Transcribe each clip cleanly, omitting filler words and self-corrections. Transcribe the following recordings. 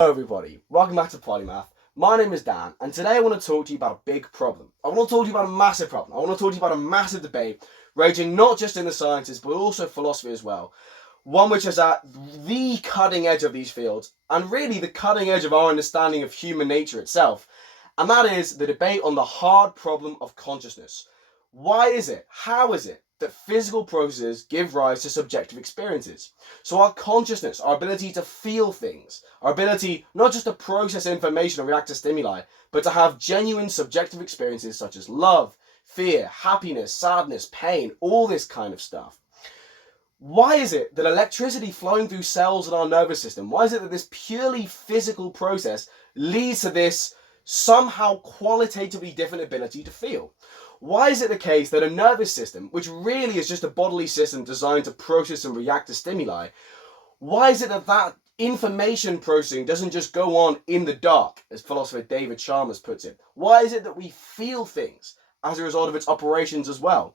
Hello everybody, welcome back to Polymath. My name is Dan, and today I want to talk to you about a big problem. I want to talk to you about a massive problem. I want to talk to you about a massive debate raging not just in the sciences, but also philosophy as well. One which is at the cutting edge of these fields, and really the cutting edge of our understanding of human nature itself. And that is the debate on the hard problem of consciousness. Why is it, how is it, that physical processes give rise to subjective experiences? So our consciousness, our ability to feel things, our ability not just to process information or react to stimuli, but to have genuine subjective experiences such as love, fear, happiness, sadness, pain, all this kind of stuff. Why is it that electricity flowing through cells in our nervous system, why is it that this purely physical process leads to this somehow qualitatively different ability to feel? Why is it the case that a nervous system, which really is just a bodily system designed to process and react to stimuli, why is it that that information processing doesn't just go on in the dark, as philosopher David Chalmers puts it? Why is it that we feel things as a result of its operations as well?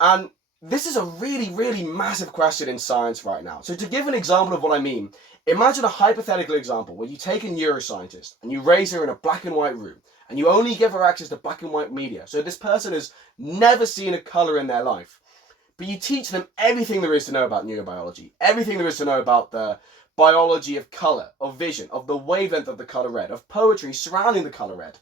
And this is a really, really massive question in science right now. So to give an example of what I mean, imagine a hypothetical example where you take a neuroscientist and you raise her in a black and white room and you only give her access to black and white media. So this person has never seen a color in their life. But you teach them everything there is to know about neurobiology, everything there is to know about the biology of color, of vision, of the wavelength of the color red, of poetry surrounding the color red.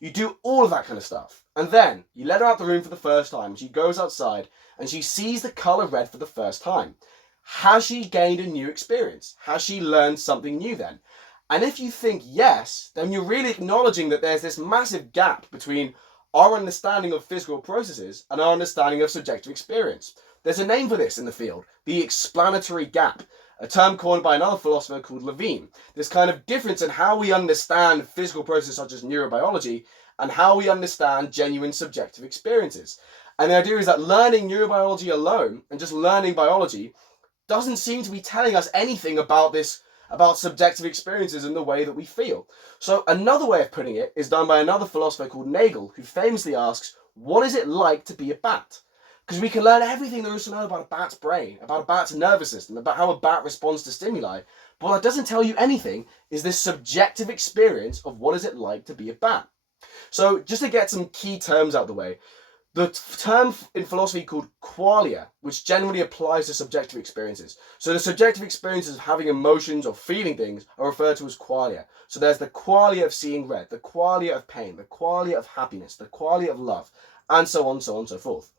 You do all of that kind of stuff. And then you let her out the room for the first time. She goes outside and she sees the color red for the first time. Has she gained a new experience? Has she learned something new then? And if you think yes, then you're really acknowledging that there's this massive gap between our understanding of physical processes and our understanding of subjective experience. There's a name for this in the field, the explanatory gap, a term coined by another philosopher called Levine. This kind of difference in how we understand physical processes such as neurobiology and how we understand genuine subjective experiences. And the idea is that learning neurobiology alone and just learning biology doesn't seem to be telling us anything about subjective experiences and the way that we feel. So another way of putting it is done by another philosopher called Nagel, who famously asks, what is it like to be a bat? Because we can learn everything there is to know about a bat's brain, about a bat's nervous system, about how a bat responds to stimuli. But what that doesn't tell you anything is this subjective experience of what is it like to be a bat. So just to get some key terms out of the way, the term in philosophy called qualia, which generally applies to subjective experiences. So the subjective experiences of having emotions or feeling things are referred to as qualia. So there's the qualia of seeing red, the qualia of pain, the qualia of happiness, the qualia of love, and so on, so on, so forth.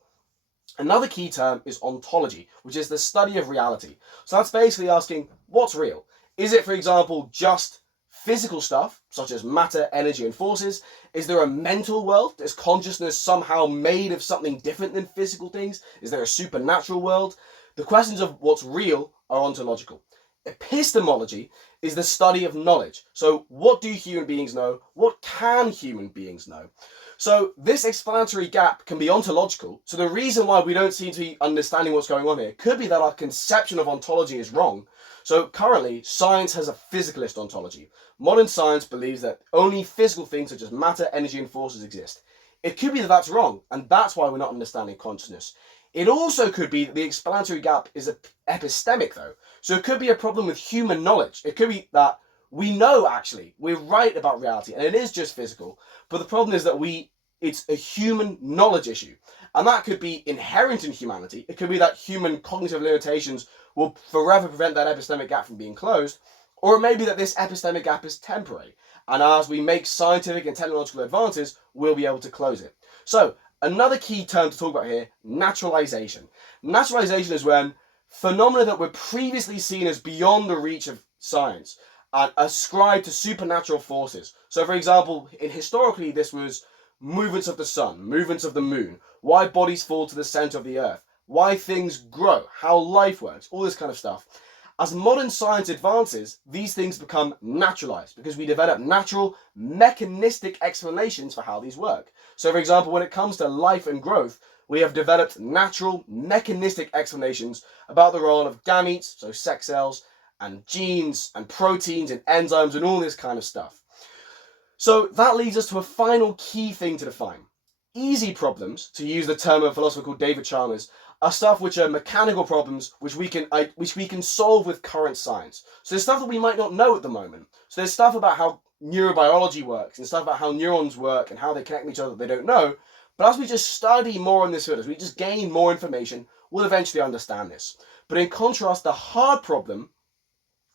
Another key term is ontology, which is the study of reality. So that's basically asking, what's real? Is it, for example, just physical stuff, such as matter, energy, and forces? Is there a mental world? Is consciousness somehow made of something different than physical things? Is there a supernatural world? The questions of what's real are ontological. Epistemology is the study of knowledge. So what do human beings know? What can human beings know? So this explanatory gap can be ontological. So the reason why we don't seem to be understanding what's going on here could be that our conception of ontology is wrong. So currently, science has a physicalist ontology. Modern science believes that only physical things such as matter, energy, and forces exist. It could be that that's wrong, and that's why we're not understanding consciousness. It also could be that the explanatory gap is epistemic, though. So it could be a problem with human knowledge. It could be that we know, actually, we're right about reality, and it is just physical, but the problem is that it's a human knowledge issue. And that could be inherent in humanity. It could be that human cognitive limitations will forever prevent that epistemic gap from being closed. Or it may be that this epistemic gap is temporary. And as we make scientific and technological advances, we'll be able to close it. So, another key term to talk about here, naturalization. Naturalization is when phenomena that were previously seen as beyond the reach of science and ascribed to supernatural forces. So, for example, historically, this was movements of the sun, movements of the moon, why bodies fall to the center of the earth, why things grow, how life works, all this kind of stuff. As modern science advances, these things become naturalized because we develop natural, mechanistic explanations for how these work. So, for example, when it comes to life and growth, we have developed natural, mechanistic explanations about the role of gametes, so sex cells, and genes, and proteins, and enzymes, and all this kind of stuff. So that leads us to a final key thing to define. Easy problems, to use the term of a philosopher called David Chalmers, are stuff which are mechanical problems which we can solve with current science. So there's stuff that we might not know at the moment. So there's stuff about how neurobiology works and stuff about how neurons work and how they connect with each other that they don't know. But as we just study more in this field, as we just gain more information, we'll eventually understand this. But in contrast, the hard problem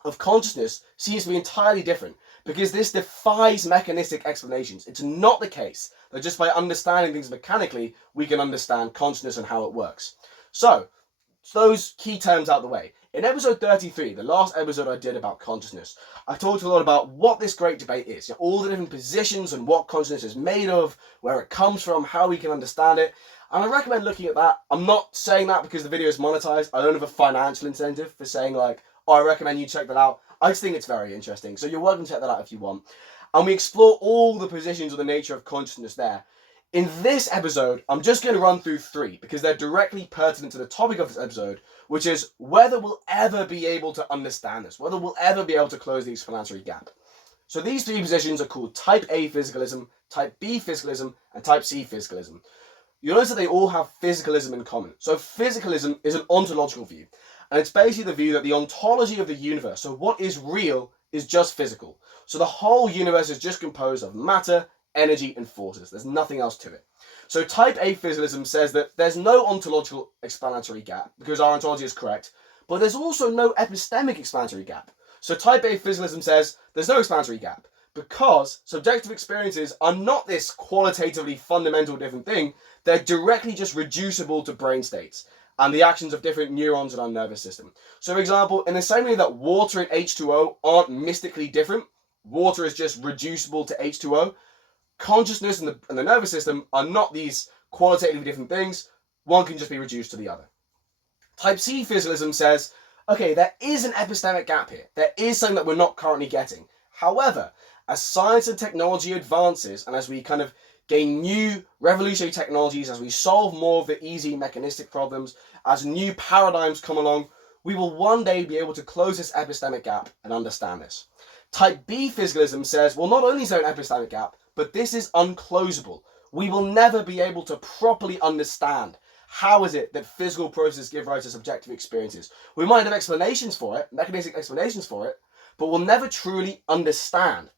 of consciousness seems to be entirely different, because this defies mechanistic explanations. It's not the case that just by understanding things mechanically, we can understand consciousness and how it works. So, those key terms out of the way. In episode 33, the last episode I did about consciousness, I talked a lot about what this great debate is, all the different positions and what consciousness is made of, where it comes from, how we can understand it. And I recommend looking at that. I'm not saying that because the video is monetized. I don't have a financial incentive for saying like, oh, I recommend you check that out. I just think it's very interesting. So you're welcome to check that out if you want. And we explore all the positions of the nature of consciousness there. In this episode, I'm just going to run through 3 because they're directly pertinent to the topic of this episode, which is whether we'll ever be able to understand this, whether we'll ever be able to close the explanatory gap. So these 3 positions are called Type A physicalism, Type B physicalism, and Type C physicalism. You'll notice that they all have physicalism in common. So physicalism is an ontological view, and it's basically the view that the ontology of the universe, so what is real, is just physical. So the whole universe is just composed of matter, energy, and forces. There's nothing else to it. So Type A physicalism says that there's no ontological explanatory gap because our ontology is correct, but there's also no epistemic explanatory gap. So Type A physicalism says there's no explanatory gap because subjective experiences are not this qualitatively fundamental different thing. They're directly just reducible to brain states and the actions of different neurons in our nervous system. So for example, in the same way that water and H2O aren't mystically different, water is just reducible to H2O, consciousness and the nervous system are not these qualitatively different things. One can just be reduced to the other. Type C physicalism says, okay, there is an epistemic gap here. There is something that we're not currently getting. However, as science and technology advances and as we kind of gain new revolutionary technologies, as we solve more of the easy mechanistic problems, as new paradigms come along, we will one day be able to close this epistemic gap and understand this. Type B physicalism says, well, not only is there an epistemic gap, but this is unclosable. We will never be able to properly understand how is it that physical processes give rise to subjective experiences. We might have explanations for it, mechanistic explanations for it, but we'll never truly understand.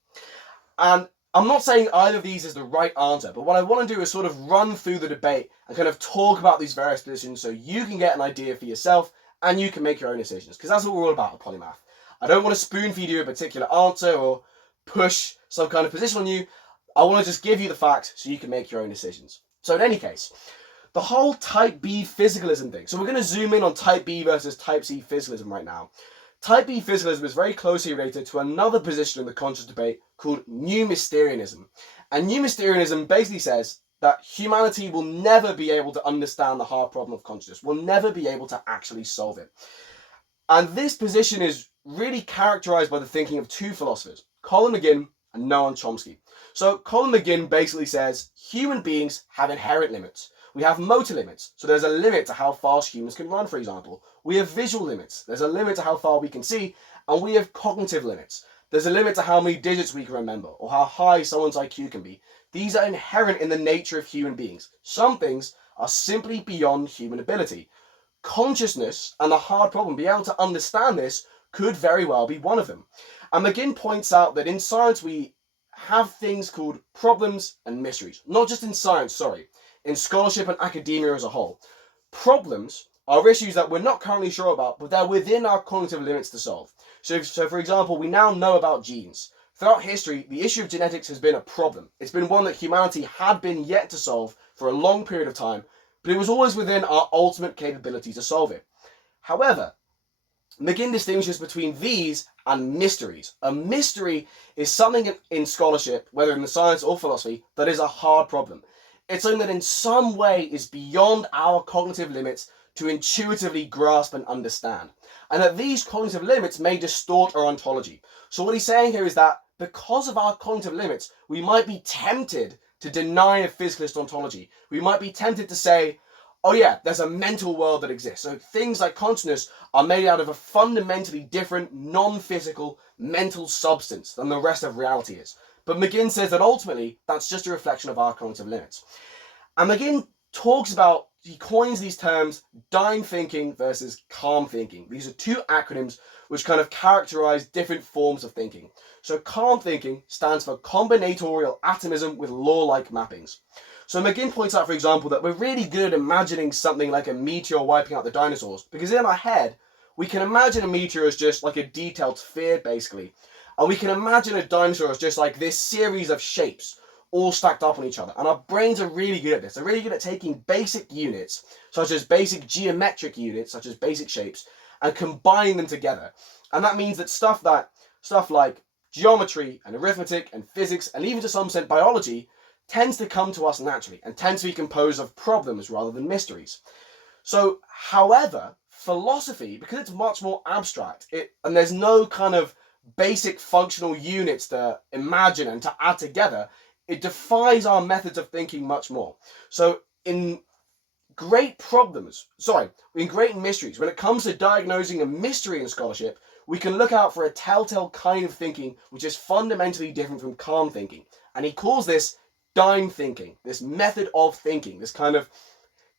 And I'm not saying either of these is the right answer, but what I want to do is sort of run through the debate and kind of talk about these various positions so you can get an idea for yourself and you can make your own decisions, because that's what we're all about at Polymath. I don't want to spoon feed you a particular answer or push some kind of position on you. I want to just give you the facts so you can make your own decisions. So in any case, the whole Type B physicalism thing. So we're going to zoom in on Type B versus Type C physicalism right now. Type B physicalism is very closely related to another position in the conscious debate called New Mysterianism. And New Mysterianism basically says that humanity will never be able to understand the hard problem of consciousness. We'll never be able to actually solve it. And this position is really characterized by the thinking of 2 philosophers, Colin McGinn and Noam Chomsky. So Colin McGinn basically says human beings have inherent limits. We have motor limits. So there's a limit to how fast humans can run, for example. We have visual limits. There's a limit to how far we can see. And we have cognitive limits. There's a limit to how many digits we can remember or how high someone's IQ can be. These are inherent in the nature of human beings. Some things are simply beyond human ability. Consciousness and the hard problem, being able to understand this, could very well be one of them. And McGinn points out that in science we have things called problems and mysteries. Not just in science, sorry. In scholarship and academia as a whole. Problems are issues that we're not currently sure about, but they're within our cognitive limits to solve. So for example, we now know about genes. Throughout history, the issue of genetics has been a problem. It's been one that humanity had been yet to solve for a long period of time, but it was always within our ultimate capability to solve it. However, McGinn distinguishes between these and mysteries. A mystery is something in scholarship, whether in the science or philosophy, that is a hard problem. It's something that in some way is beyond our cognitive limits to intuitively grasp and understand. And that these cognitive limits may distort our ontology. So what he's saying here is that because of our cognitive limits, we might be tempted to deny a physicalist ontology. We might be tempted to say, oh yeah, there's a mental world that exists. So things like consciousness are made out of a fundamentally different, non-physical, mental substance than the rest of reality is. But McGinn says that ultimately, that's just a reflection of our cognitive limits. And McGinn talks about he coins these terms dime thinking versus calm thinking. These are two acronyms which kind of characterize different forms of thinking. So calm thinking stands for combinatorial atomism with law-like mappings. So McGinn points out, for example, that we're really good at imagining something like a meteor wiping out the dinosaurs, because in our head, we can imagine a meteor as just like a detailed sphere, basically. And we can imagine a dinosaur as just like this series of shapes all stacked up on each other. And our brains are really good at this. They're really good at taking basic units, such as basic geometric units, such as basic shapes, and combining them together. And that means that stuff like geometry and arithmetic and physics, and even to some extent biology, tends to come to us naturally and tends to be composed of problems rather than mysteries. So, however, philosophy, because it's much more abstract, and there's no kind of basic functional units to imagine and to add together, it defies our methods of thinking much more. So in great mysteries, when it comes to diagnosing a mystery in scholarship, we can look out for a telltale kind of thinking which is fundamentally different from calm thinking. And he calls this dime thinking, this method of thinking, this kind of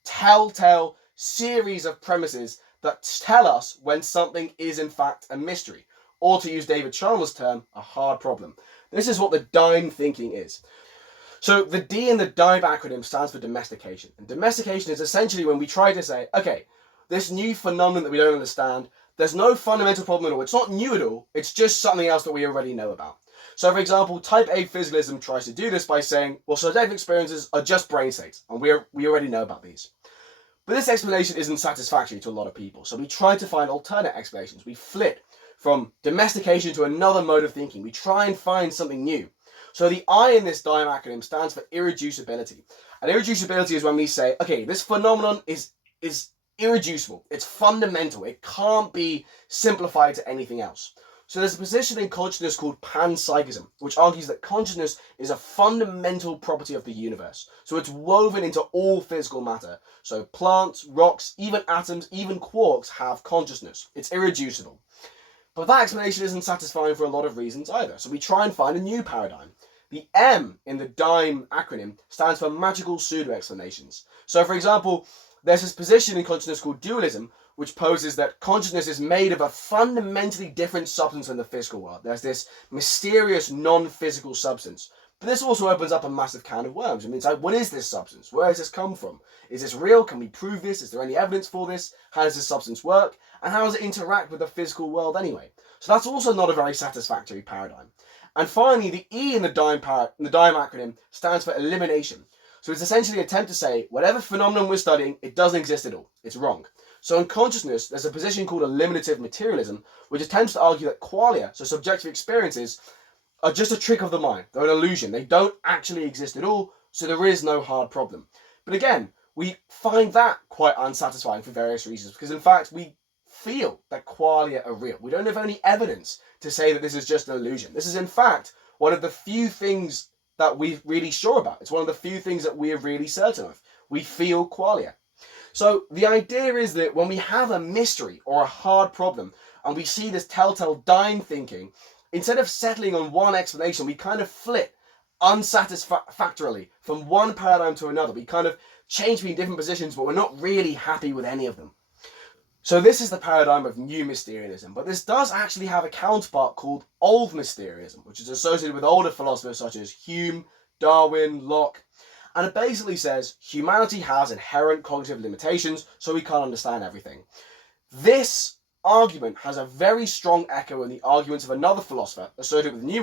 telltale series of premises that tell us when something is in fact a mystery, or to use David Chalmers' term, a hard problem. This is what the dime thinking is. So the D in the DIME acronym stands for domestication. And domestication is essentially when we try to say, okay, this new phenomenon that we don't understand, there's no fundamental problem at all. It's not new at all. It's just something else that we already know about. So for example, type A physicalism tries to do this by saying, well, subjective experiences are just brain states, and we already know about these. But this explanation isn't satisfactory to a lot of people. So we try to find alternate explanations. We flip from domestication to another mode of thinking. We try and find something new. So the I in this DIME acronym stands for irreducibility. And irreducibility is when we say, okay, this phenomenon is irreducible. It's fundamental. It can't be simplified to anything else. So there's a position in consciousness called panpsychism, which argues that consciousness is a fundamental property of the universe. So it's woven into all physical matter. So plants, rocks, even atoms, even quarks have consciousness. It's irreducible. But that explanation isn't satisfying for a lot of reasons either. So we try and find a new paradigm. The M in the DIME acronym stands for magical pseudo-explanations. So for example, there's this position in consciousness called dualism, which poses that consciousness is made of a fundamentally different substance than the physical world. There's this mysterious non-physical substance. But this also opens up a massive can of worms. I mean, it's like, what is this substance? Where does this come from? Is this real? Can we prove this? Is there any evidence for this? How does this substance work? And how does it interact with the physical world anyway? So that's also not a very satisfactory paradigm. And finally, the E in the DIME acronym stands for elimination. So it's essentially an attempt to say, whatever phenomenon we're studying, it doesn't exist at all. It's wrong. So in consciousness, there's a position called eliminative materialism, which attempts to argue that qualia, so subjective experiences, are just a trick of the mind. They're an illusion. They don't actually exist at all, so there is no hard problem. But again, we find that quite unsatisfying for various reasons, because in fact, we feel that qualia are real. We don't have any evidence to say that this is just an illusion. This is in fact one of the few things that we're really sure about. It's one of the few things that we are really certain of. We feel qualia. So the idea is that when we have a mystery or a hard problem and we see this telltale dime thinking, instead of settling on one explanation, we kind of flip unsatisfactorily from one paradigm to another. We kind of change between different positions, but we're not really happy with any of them. So this is the paradigm of new Mysterianism, but this does actually have a counterpart called old Mysterianism, which is associated with older philosophers such as Hume, Darwin, Locke. And it basically says humanity has inherent cognitive limitations, so we can't understand everything. This argument has a very strong echo in the arguments of another philosopher associated with new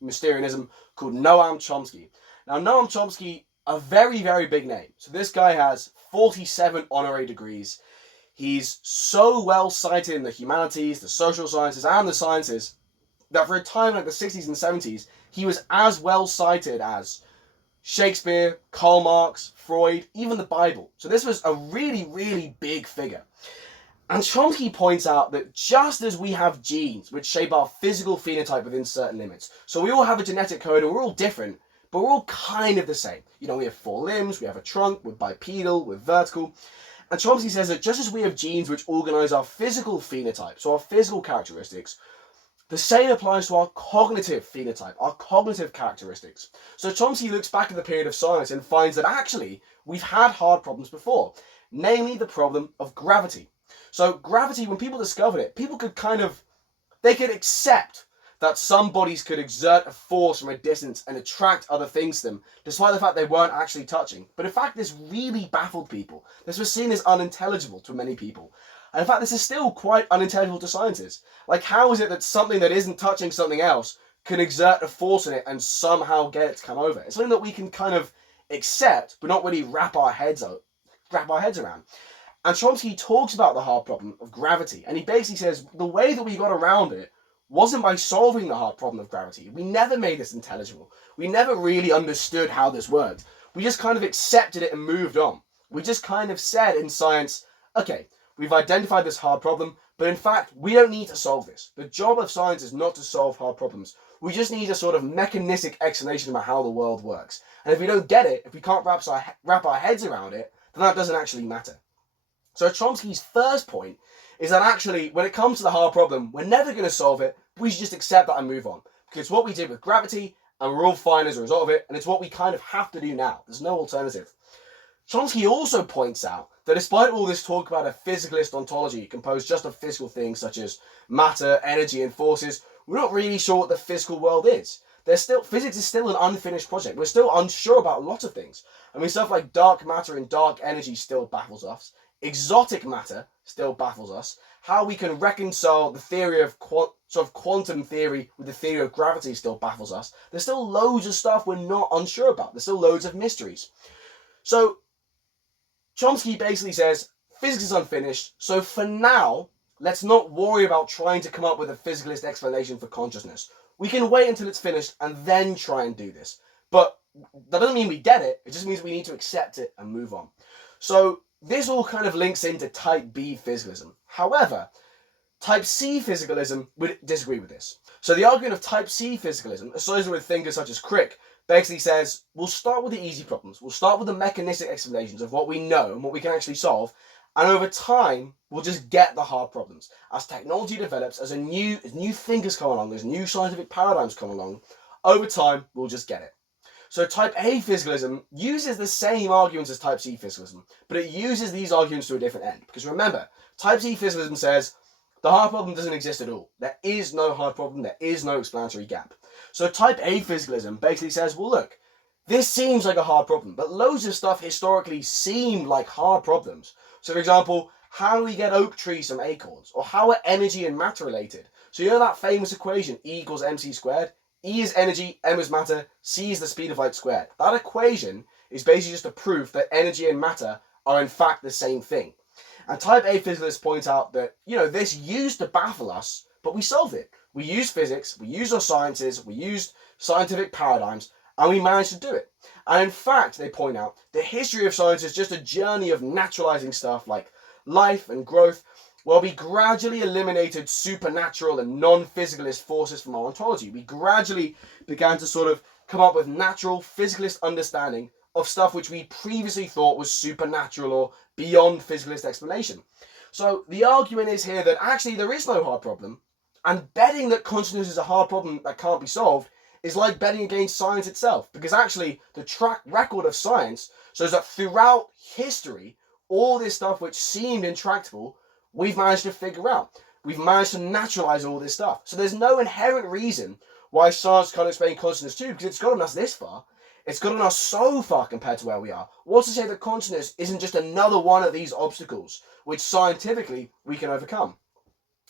Mysterianism called Noam Chomsky. Now, Noam Chomsky, a very, very big name. So this guy has 47 honorary degrees. He's so well cited in the humanities, the social sciences, and the sciences that for a time like the 60s and 70s, he was as well cited as Shakespeare, Karl Marx, Freud, even the Bible. So this was a really, really big figure. And Chomsky points out that just as we have genes which shape our physical phenotype within certain limits, so we all have a genetic code and we're all different, but we're all kind of the same. You know, we have 4 limbs, we have a trunk, we're bipedal, we're vertical. And Chomsky says that just as we have genes which organize our physical phenotype, so our physical characteristics, The same applies to our cognitive phenotype, our cognitive characteristics. So Chomsky looks back at the period of science and finds that actually we've had hard problems before, namely the problem of gravity. So gravity, when people discovered it, people could they could accept that some bodies could exert a force from a distance and attract other things to them, despite the fact they weren't actually touching. But in fact, this really baffled people. This was seen as unintelligible to many people. And in fact, this is still quite unintelligible to scientists. Like, how is it that something that isn't touching something else can exert a force in it and somehow get it to come over? It's something that we can kind of accept, but not really wrap our heads around. And Chomsky talks about the hard problem of gravity, and he basically says the way that we got around it wasn't by solving the hard problem of gravity. We never made this intelligible. We never really understood how this worked. We just kind of accepted it and moved on. We just kind of said in science, okay, we've identified this hard problem, but in fact, we don't need to solve this. The job of science is not to solve hard problems. We just need a sort of mechanistic explanation about how the world works. And if we don't get it, if we can't wrap our heads around it, then that doesn't actually matter. So Chomsky's first point is that actually, when it comes to the hard problem, we're never going to solve it. We should just accept that and move on. Because it's what we did with gravity, and we're all fine as a result of it, and it's what we kind of have to do now. There's no alternative. Chomsky also points out that despite all this talk about a physicalist ontology composed just of physical things such as matter, energy, and forces, we're not really sure what the physical world is. Physics is still an unfinished project. We're still unsure about a lot of things. I mean, stuff like dark matter and dark energy still baffles us. Exotic matter still baffles us. How we can reconcile the theory of quantum theory with the theory of gravity still baffles us. There's still loads of stuff we're not unsure about. There's still loads of mysteries. So Chomsky basically says physics is unfinished, so for now, let's not worry about trying to come up with a physicalist explanation for consciousness. We can wait until it's finished and then try and do this. But that doesn't mean we get it, it just means we need to accept it and move on. So this all kind of links into type B physicalism. However, type C physicalism would disagree with this. So the argument of type C physicalism, associated with thinkers such as Crick, basically says, we'll start with the easy problems. We'll start with the mechanistic explanations of what we know and what we can actually solve. And over time, we'll just get the hard problems. As technology develops, as new thinkers come along, as new scientific paradigms come along, over time, we'll just get it. So type A physicalism uses the same arguments as type C physicalism, but it uses these arguments to a different end. Because remember, type C physicalism says the hard problem doesn't exist at all. There is no hard problem. There is no explanatory gap. So type A physicalism basically says, well, look, this seems like a hard problem, but loads of stuff historically seemed like hard problems. So for example, how do we get oak trees from acorns? Or how are energy and matter related? So you know that famous equation, E equals mc squared? E is energy, m is matter, c is the speed of light squared. That equation is basically just a proof that energy and matter are in fact the same thing. And type A physicists point out that, this used to baffle us, but we solved it. We used physics, we used our sciences, we used scientific paradigms, and we managed to do it. And in fact, they point out, the history of science is just a journey of naturalizing stuff like life and growth, where we gradually eliminated supernatural and non-physicalist forces from our ontology. We gradually began to sort of come up with natural physicalist understanding of stuff which we previously thought was supernatural or beyond physicalist explanation. So the argument is here that actually there is no hard problem, and betting that consciousness is a hard problem that can't be solved is like betting against science itself, because actually the track record of science shows that throughout history, all this stuff which seemed intractable, we've managed to figure out. We've managed to naturalize all this stuff. So there's no inherent reason why science can't explain consciousness too, because it's gotten us this far. It's gotten us so far compared to where we are. What's to say that consciousness isn't just another one of these obstacles which scientifically we can overcome?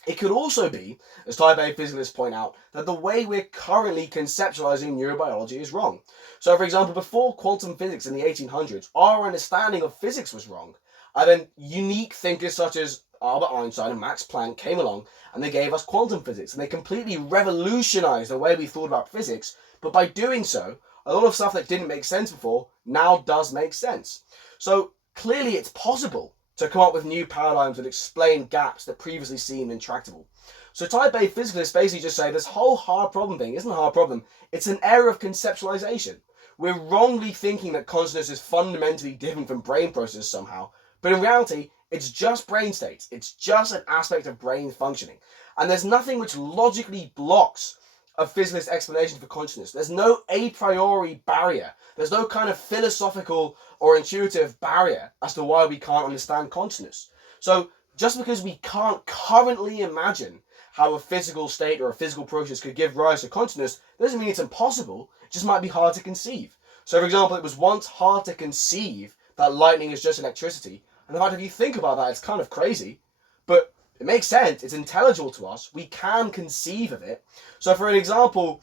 It could also be, as type A physicists point out, that the way we're currently conceptualizing neurobiology is wrong. So for example, before quantum physics in the 1800s, our understanding of physics was wrong. And then unique thinkers such as Albert Einstein and Max Planck came along and they gave us quantum physics, and they completely revolutionized the way we thought about physics. But by doing so, a lot of stuff that didn't make sense before now does make sense. So clearly it's possible to come up with new paradigms that explain gaps that previously seemed intractable. So type A physicists basically just say this whole hard problem thing isn't a hard problem, it's an error of conceptualization. We're wrongly thinking that consciousness is fundamentally different from brain processes somehow, but in reality, it's just brain states. It's just an aspect of brain functioning. And there's nothing which logically blocks a physicalist explanation for consciousness. There's no a priori barrier. There's no kind of philosophical or intuitive barrier as to why we can't understand consciousness. So just because we can't currently imagine how a physical state or a physical process could give rise to consciousness doesn't mean it's impossible. It just might be hard to conceive. So, for example, it was once hard to conceive that lightning is just electricity. And in fact, if you think about that, it's kind of crazy. But it makes sense. It's intelligible to us. We can conceive of it. So, for an example,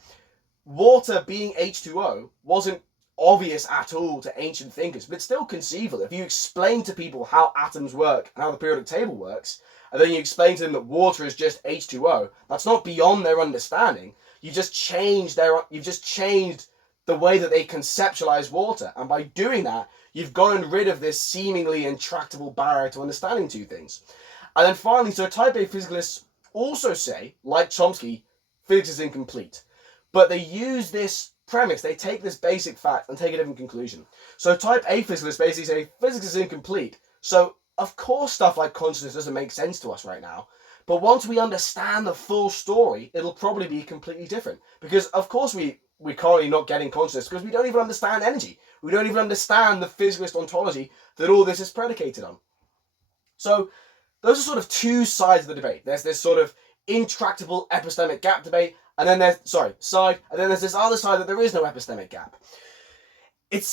water being H2O wasn't obvious at all to ancient thinkers, but it's still conceivable. If you explain to people how atoms work and how the periodic table works, and then you explain to them that water is just H2O, that's not beyond their understanding. You've just changed the way that they conceptualize water. And by doing that, you've gotten rid of this seemingly intractable barrier to understanding two things. And then finally, so type A physicalists also say, like Chomsky, physics is incomplete. But they use this premise, they take this basic fact and take a different conclusion. So type A physicalists basically say physics is incomplete. So of course stuff like consciousness doesn't make sense to us right now. But once we understand the full story, it'll probably be completely different. Because of course we're currently not getting consciousness because we don't even understand energy. We don't even understand the physicalist ontology that all this is predicated on. So those are sort of two sides of the debate. There's this sort of intractable epistemic gap debate, and then there's this other side that there is no epistemic gap. It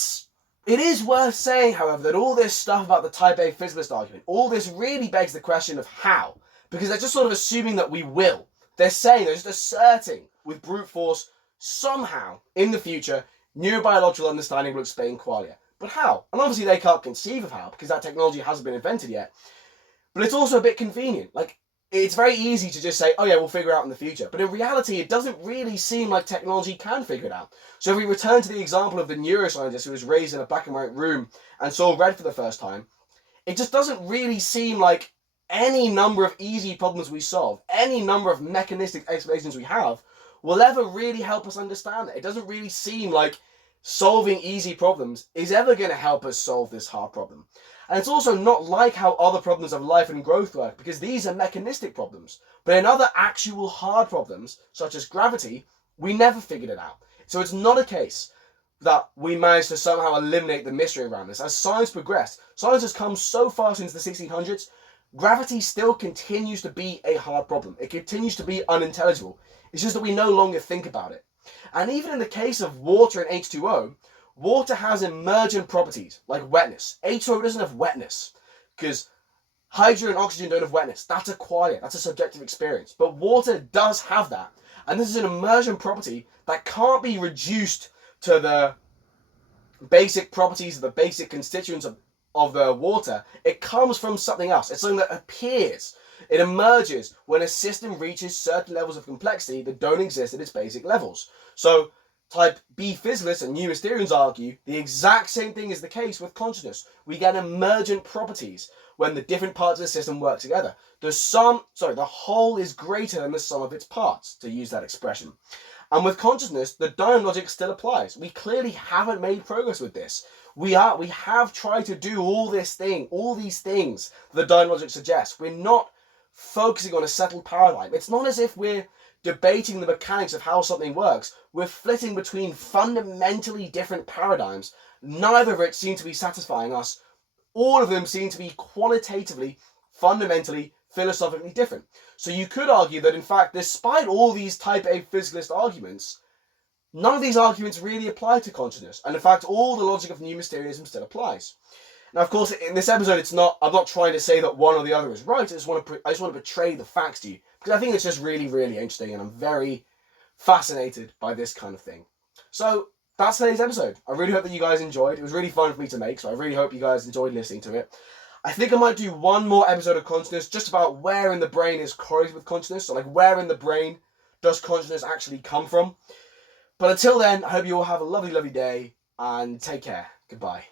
is worth saying, however, that all this stuff about the type A physicalist argument, all this really begs the question of how, because they're just sort of assuming that we will. They're just asserting with brute force somehow in the future neurobiological understanding will explain qualia. But how? And obviously they can't conceive of how because that technology hasn't been invented yet. But it's also a bit convenient. Like, it's very easy to just say, oh yeah, we'll figure it out in the future. But in reality, it doesn't really seem like technology can figure it out. So if we return to the example of the neuroscientist who was raised in a black and white room and saw red for the first time, it just doesn't really seem like any number of easy problems we solve, any number of mechanistic explanations we have, will ever really help us understand it. It doesn't really seem like solving easy problems is ever going to help us solve this hard problem. And it's also not like how other problems of life and growth work, because these are mechanistic problems. But in other actual hard problems, such as gravity, we never figured it out. So it's not a case that we managed to somehow eliminate the mystery around this. As science progressed, science has come so far since the 1600s, gravity still continues to be a hard problem. It continues to be unintelligible. It's just that we no longer think about it. And even in the case of water and H2O, water has emergent properties like wetness. H2O doesn't have wetness because hydrogen and oxygen don't have wetness. That's a qualia. That's a subjective experience. But water does have that. And this is an emergent property that can't be reduced to the basic properties of the basic constituents of the water. It comes from something else. It's something that appears. It emerges when a system reaches certain levels of complexity that don't exist at its basic levels. So type B physicalists and new Mysterians argue the exact same thing is the case with consciousness. We get emergent properties when the different parts of the system work together. The whole is greater than the sum of its parts, to use that expression. And with consciousness, the dynamic logic still applies. We clearly haven't made progress with this. We have tried to do all these things the dynamic logic suggests. We're not focusing on a settled paradigm. It's not as if we're debating the mechanics of how something works. We're flitting between fundamentally different paradigms. Neither of which seem to be satisfying us. All of them seem to be qualitatively, fundamentally, philosophically different. So you could argue that, in fact, despite all these type A physicalist arguments, none of these arguments really apply to consciousness. And in fact, all the logic of new Mysterianism still applies. Now, of course, in this episode, I'm not trying to say that one or the other is right. I just want to portray the facts to you, because I think it's just really, really interesting, and I'm very fascinated by this kind of thing. So that's today's episode. I really hope that you guys enjoyed. It was really fun for me to make, so I really hope you guys enjoyed listening to it. I think I might do one more episode of consciousness, just about where in the brain is correlated with consciousness. So, like, where in the brain does consciousness actually come from? But until then, I hope you all have a lovely, lovely day, and take care. Goodbye.